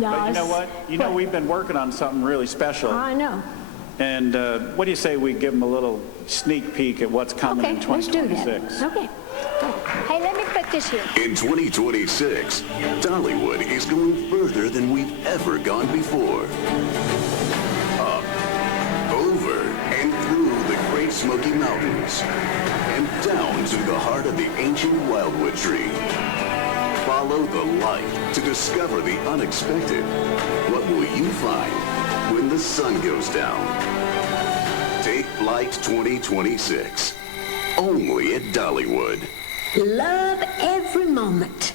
But you know what? You know, we've been working on something really special. I know. And what do you say we give them a little sneak peek at what's coming in 2026? Let's do that. Okay. Hey, let me put this here. In 2026, Dollywood is going further than we've ever gone before. Up, over, and through the Great Smoky Mountains, and down to the heart of the ancient wildwood tree. Follow the light to discover the unexpected. What will you find when the sun goes down? Take Flight 2026. Only at Dollywood. Love every moment.